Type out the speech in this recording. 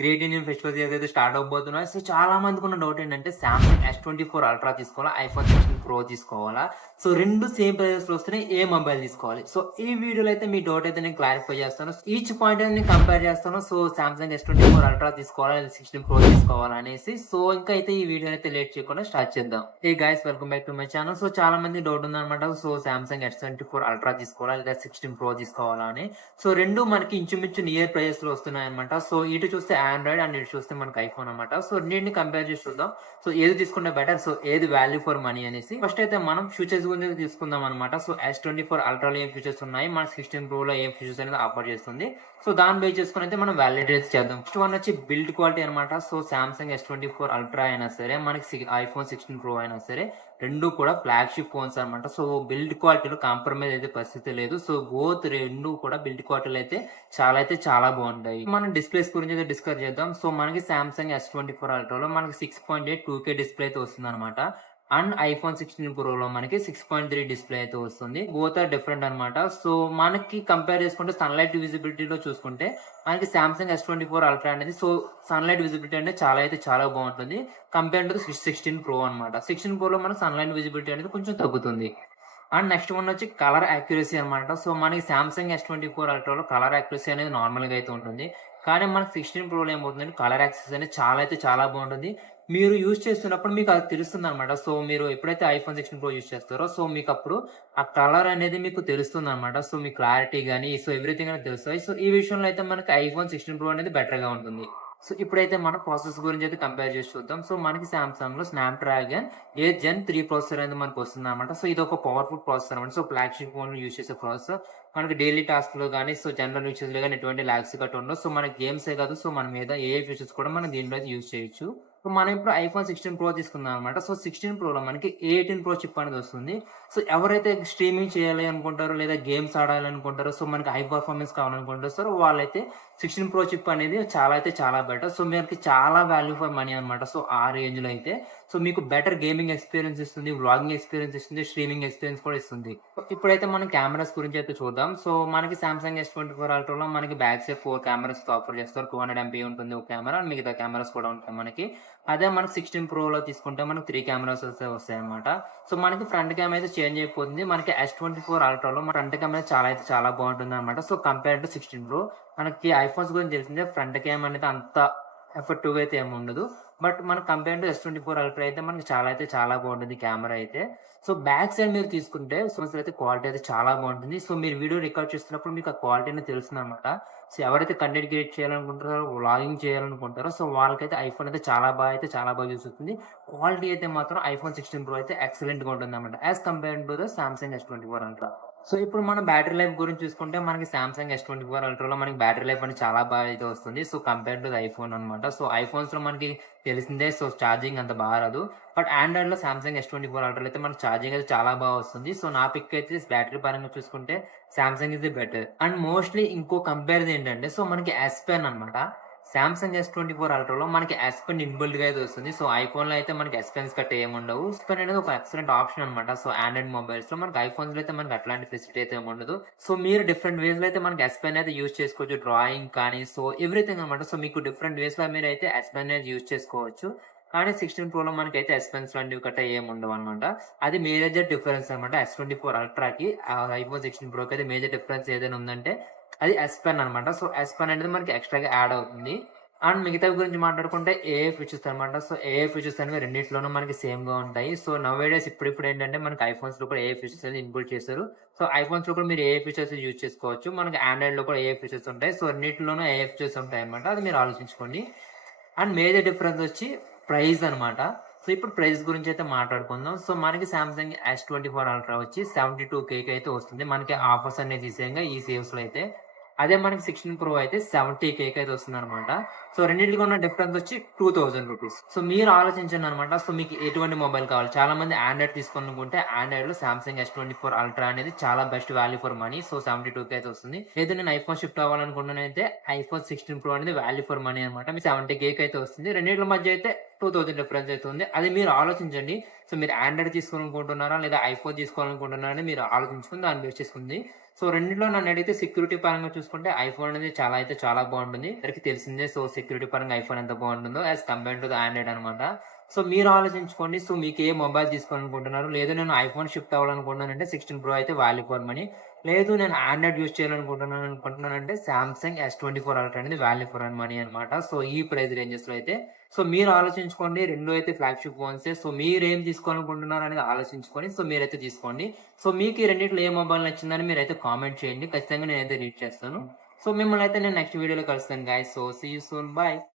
Great Indian festivals ఏదైతే start అవ్వబోతున్నాయో, so చాలా మందికి ఉన్న డౌట్ ఏంటంటే సామ్సంగ్ S24 అల్ట్రా తీసుకోవాలా? ఐఫోన్ 16 ప్రో తీసుకోవాలా? సో 2 సేమ్ ప్రైజెస్‌లో వస్తున్నాయి. ఏ మొబైల్ తీసుకోవాలి? సో ఈ వీడియోలో అయితే మీ డౌట్ అయితే నేను క్లారిఫై చేస్తాను. ఈచ్ పాయింట్ అనేది నేను కంపేర్ చేస్తాను. సో సామ్సంగ్ S24 అల్ట్రా తీసుకోవాలా? లేదా 16 ప్రో తీసుకోవాలా? అనేసి. సో ఇంకా అయితే ఈ వీడియోని అయితే లేట్ చేయకుండా స్టార్ట్ చేద్దాం. Hey guys, welcome back to my channel. So చాలా మంది డౌట్ ఉందన్నమాట. సో సామ్సంగ్ S24 అల్ట్రా తీసుకోవాలా? లేదా 16 ప్రో తీసుకోవాలా అని. సో 2 మనకి ఇంచుమించు నియర్ ప్రైజెస్‌లో వస్తున్నాయన్నమాట. సో ఇటు చూస్తే ఆండ్రాయిడ్ అండ్ ఇటు చూస్తే మనకి ఐఫోన్ అన్నమాట. సో రెండిటిని కంపేర్ చేసి చూద్దాం. సో ఏది తీసుకుంటే బెటర్, సో ఏది వాల్యూ ఫర్ మనీ అనేసి. ఫస్ట్ అయితే మనం ఫ్యూచర్స్ గురించి తీసుకుందాం అనమాట. సో S24 అల్ట్రాలో ఏం ఫీచర్స్ ఉన్నాయి, మన 16 ప్రోలో ఏం ఫీచర్స్ అనేది ఆఫర్ చేస్తుంది. సో దాన్ని బేస్ చేసుకుని అయితే మనం వాలిడేట్ చేద్దాం. ఫస్ట్ వన్ వచ్చి బిల్డ్ క్వాలిటీ అనమాట. సో సామ్సంగ్ S24 అల్ట్రా అయినా సరే, మనకి ఐఫోన్ 16 ప్రో అయినా సరే, రెండు కూడా ఫ్లాగ్షిప్ ఫోన్స్ అనమాట. సో బిల్డ్ క్వాలిటీలో కాంప్రమైజ్ అయితే పరిస్థితి లేదు. సో బోత్ రెండు కూడా బిల్డ్ క్వాలిటీలో అయితే చాలా బాగుంటాయి. మనం డిస్ప్లేస్ గురించి అయితే డిస్కస్ చేద్దాం. సో మనకి సామ్సంగ్ S24 అల్ట్రాలో మనకి 6.8 2K డిస్ప్లే అయితే వస్తుంది అనమాట. అండ్ ఐఫోన్ 16 ప్రోలో మనకి 6.3 డిస్ప్లే అయితే వస్తుంది. బోత్ ఆర్ డిఫరెంట్ అనమాట. సో మనకి కంపేర్ చేసుకుంటే సన్లైట్ విజిబిలిటీలో చూసుకుంటే మనకి సామ్సంగ్ S24 అల్ట్రా అనేది సో సన్లైట్ విజిబిలిటీ అనేది చాలా బాగుంటుంది కంపేర్ టు 16 ప్రో అనమాట. 16 ప్రోలో మనకి సన్లైట్ విజిబిలిటీ అనేది కొంచెం తగ్గుతుంది. అండ్ నెక్స్ట్ వన్ వచ్చి కలర్ యాక్యురసీ అనమాట. సో మనకి సామ్సంగ్ S24 అల్ట్రాలో కలర్ యాక్యురసీ అనేది నార్మల్గా అయితే ఉంటుంది. కానీ మనకి 16 ప్రోలో ఏమవుతుందంటే కలర్ యాక్సెస్ అనేది చాలా బాగుంటుంది. మీరు యూజ్ చేస్తున్నప్పుడు మీకు అది తెలుస్తుంది అనమాట. సో మీరు ఎప్పుడైతే ఐఫోన్ 16 ప్రో యూజ్ చేస్తారో సో మీకు అప్పుడు ఆ కలర్ అనేది మీకు తెలుస్తుంది అనమాట. సో మీ క్లారిటీ కానీ సో ఎవ్రీథింగ్ అనేది తెలుస్తాయి. సో ఈ విషయంలో అయితే మనకి ఐఫోన్ 16 ప్రో అనేది బెటర్ గా ఉంటుంది. సో ఇప్పుడైతే మన ప్రాసెస్ గురించి అయితే కంపేర్ చేసి చూద్దాం. సో మనకి సామ్సంగ్ లో స్నాప్ డ్రాగన్ 8 Gen 3 ప్రాసెసర్ అనేది మనకు వస్తుంది అనమాట. సో ఇది ఒక పవర్ఫుల్ ప్రాసెసర్ అనమాట. సో ఫ్లాగ్షిప్ ఫోన్ యూజ్ చేసే ప్రాసెసర్ మనకి డైలీ టాస్క్ లో కానీ సో జనరల్ యూసేజ్ లో కానీ ఎటువంటి లాగ్స్ గట్రా ఉండవు. సో మనకి గేమ్సే కాదు, సో మన మీద ఏ ఫీచర్స్ కూడా మనం దీంట్లో అయితే యూజ్ చేయొచ్చు. సో మనం ఇప్పుడు ఐఫోన్ 16 ప్రో తీసుకుందాం అనమాట. సో 16 ప్రోలో మనకి A18 ప్రో చిప్ అనేది వస్తుంది. సో ఎవరైతే స్ట్రీమింగ్ చేయాలి అనుకుంటారో లేదా గేమ్స్ ఆడాలి అనుకుంటారో సో మనకి హై పర్ఫార్మెన్స్ కావాలనుకుంటారో సో వాళ్ళైతే 16 ప్రో చిప్ అనేది చాలా బెటర్. సో మీకు చాలా వాల్యూ ఫర్ మనీ అనమాట. సో ఆ రేంజ్ లో అయితే సో మీకు బెటర్ గేమింగ్ ఎక్స్పీరియన్స్ ఇస్తుంది, వ్లాగింగ్ ఎక్స్పీరియన్స్ ఇస్తుంది, స్ట్రీమింగ్ ఎక్స్పీరియన్స్ కూడా ఇస్తుంది. ఇప్పుడైతే మనం కెమెరాస్ గురించి అయితే చూద్దాం. సో మనకి సామ్సంగ్ S24 అల్ట్రాలో మనకి బ్యాక్ సైడ్ 4 కెమెరాస్ ఆఫర్ చేస్తారు. 200 MP ఉంటుంది ఒక కెమెరా, మిగతా కెమెరాస్ కూడా ఉంటాయి మనకి. అదే మనకి 16 ప్రోలో తీసుకుంటే మనకి 3 కెమెరాస్ వస్తాయి అనమాట. సో మనకి ఫ్రంట్ కెమెరా అయితే చేంజ్ అయిపోతుంది. మనకి S24 అల్ట్రాలో మన ఫ్రంట్ కెమెరా చాలా బాగుంటుంది అనమాట. సో కంపేర్ టు 16 ప్రో మనకి ఐఫోన్స్ గురించి తెలిసిందే, ఫ్రంట్ కెమెరా అనేది అంత ఎఫెక్టివ్ గా అయితే ఏమి ఉండదు. బట్ మనకి కంపేర్ టు S24 అల్ట్రా అయితే మనకి చాలా బాగుంటుంది కెమెరా అయితే. సో బ్యాక్ సైడ్ మీరు తీసుకుంటే సో అయితే క్వాలిటీ అయితే చాలా బాగుంటుంది. సో మీరు వీడియో రికార్డ్ చేస్తున్నప్పుడు మీకు ఆ క్వాలిటీ అనేది తెలుస్తుంది అనమాట. సో ఎవరైతే కంటెంట్ క్రియేట్ చేయాలనుకుంటారో, వ్లాగింగ్ చేయాలనుకుంటారో సో వాళ్ళకైతే ఐఫోన్ అయితే చాలా బాగా యూస్ అవుతుంది. క్వాలిటీ అయితే మాత్రం ఐఫోన్ 16 ప్రో అయితే ఎక్సలెంట్ గా ఉంటుంది అనమాట as compared to the Samsung S24 ultra. So ఇప్పుడు మనం బ్యాటరీ లైఫ్ గురించి చూసుకుంటే మనకి సామ్సంగ్ S24 అల్ట్రాలో మనకి బ్యాటరీ లైఫ్ అనేది చాలా బాగా అయితే వస్తుంది. సో కంపేర్ టు ఐఫోన్ అనమాట. సో ఐఫోన్స్ లో మనకి తెలిసిందే సో ఛార్జింగ్ అంత బాగా రాదు. బట్ ఆండ్రాయిడ్ లో సామ్సంగ్ S24 అల్ట్రాలో అయితే మనకి ఛార్జింగ్ అయితే చాలా బాగా వస్తుంది. సో నా పిక్ అయితే బ్యాటరీ పరంగా చూసుకుంటే Samsung is better. And mostly ఇంకో కంపేర్ ఏంటంటే సో మనకి S Pen అనమాట. సామ్సంగ్ S24 అల్ట్రాలో మనకి S Pen ఇన్బిల్డ్ గా అయితే వస్తుంది. సో ఐఫోన్ లో అయితే మనకి S Pens కట్ట ఏముండవు. S Pen అనేది ఒక ఎక్సలెంట్ ఆప్షన్ అనమాట. సో ఆండ్రాయిడ్ మొబైల్స్ లో మనకి ఐఫోన్స్ లో అయితే మనకి అట్లాంటి ఫెసిలిటీ అయితే ఉండదు. సో మీరు డిఫరెంట్ వేస్ లో అయితే మనకి S Pen అయితే యూజ్ చేసుకోవచ్చు, డ్రాయింగ్ కానీ సో ఎవ్రీథింగ్ అనమాట. సో మీకు డిఫరెంట్ వేస్ లో మీరు అయితే S Pen అనేది యూజ్ చేసుకోవచ్చు. కానీ 16 ప్రోలో మనకి అయితే S Pens లాంటివి గట్రా ఏమి ఉండవు అనమాట. అది మేజర్ డిఫరెన్స్ అనమాట. S24 అల్ట్రాకి ఐఫోన్ 16 ప్రోకి అయితే మేజర్ డిఫరెన్స్ ఏదైనా ఉందంటే అది S Pen అనమాట. సో S Pen అనేది మనకి ఎక్స్ట్రాగా యాడ్ అవుతుంది. అండ్ మిగతా గురించి మాట్లాడుకుంటే AI ఫీచర్స్ అనమాట. సో AI ఫీచర్స్ అనేవి రెండింటిలోనూ మనకి సేమ్ గా ఉంటాయి. సో నవ్ డేస్ ఇప్పుడు ఏంటంటే మనకి ఐఫోన్స్ లో కూడా AI ఫీచర్స్ అనేది ఇన్పుట్ చేశారు. సో ఐఫోన్స్ లో కూడా మీరు AI ఫీచర్స్ యూజ్ చేసుకోవచ్చు. మనకి ఆండ్రాయిడ్ లో కూడా AI ఫీచర్స్ ఉంటాయి. సో రెండింటిలోనూ AI ఫీచర్స్ ఉంటాయి అనమాట. అది మీరు ఆలోచించుకోండి. అండ్ మేజర్ డిఫరెన్స్ వచ్చి ప్రైస్ అనమాట. సో ఇప్పుడు ప్రైస్ గురించి అయితే మాట్లాడుకుందాం. సో మనకి సామ్సంగ్ S24 అల్ట్రా వచ్చి 72K అయితే వస్తుంది. మనకి ఆఫర్స్ అనేది తీసేయంగా ఈ సేల్స్ లో అయితే. అదే మనకి 16 ప్రో అయితే 70K అయితే వస్తుంది అనమాట. సో రెండింటికి ఉన్న డిఫరెన్స్ వచ్చి 2000 రూపీస్. సో మీరు ఆలోచించండి అనమాట. సో మీకు ఎటువంటి మొబైల్ కావాలి? చాలా మంది ఆండ్రాయిడ్ తీసుకోవాలనుకుంటే ఆండ్రాయిడ్ లో సామ్సంగ్ S24 అల్ట్రా అనేది చాలా best value for money. So 72K అయితే వస్తుంది. లేదు నేను ఐఫోన్ షిఫ్ట్ అవ్వాలనుకుంటున్నానైతే ఐఫోన్ 16 ప్రో అనేది వాల్యూ ఫర్ మనీ అనమాట. మీ 70K అయితే వస్తుంది. రెండింటి మధ్య అయితే 2000 డిఫరెన్స్ అయితే ఉంది. అది మీరు ఆలోచించండి. సో మీరు ఆండ్రాయిడ్ తీసుకోవాలనుకుంటున్నారా లేదా ఐఫోన్ తీసుకోవాలనుకుంటున్నారా అని మీరు ఆలోచించుకుని దాన్ని బేస్ చేసుకుంది. సో రెండిట్లో నన్ను అడిగితే సెక్యూరిటీ పరంగా చూసుకుంటే ఐఫోన్ అనేది చాలా బాగుంటుంది. అందరికి తెలిసిందే. సో సెక్యూరిటీ పరంగా ఐఫోన్ ఎంత బాగుంటుందో as compared to the Android అనమాట. సో మీరు ఆలోచించుకోండి. సో మీకు ఏ మొబైల్ తీసుకోవాలనుకుంటున్నారు? లేదు నేను ఐఫోన్ షిఫ్ట్ అవ్వాలనుకుంటున్నానంటే 16 ప్రో అయితే వాల్యూ ఫర్ మనీ. లేదు నేను ఆండ్రాయిడ్ యూజ్ చేయాలనుకుంటున్నానంటే సామ్‌సంగ్ S24 అల్ట్రా అనేది వాల్యూ ఫర్ మనీ అనమాట. సో ఈ ప్రైస్ రేంజెస్‌లో అయితే. సో మీరు ఆలోచించుకోండి. 2 అయితే ఫ్లాగ్‌షిప్ ఫోన్సే. సో మీరేం తీసుకోవాలనుకుంటున్నారు అనేది ఆలోచించుకొని సో మీరైతే తీసుకోండి. సో మీకు ఈ రెండిట్లో ఏ మొబైల్ నచ్చిందని మీరైతే కామెంట్ చేయండి. ఖచ్చితంగా నేనైతే రీడ్ చేస్తాను. సో మిమ్మల్ని అయితే నేను నెక్స్ట్ వీడియోలో కలుస్తాను guys. So see you soon. By.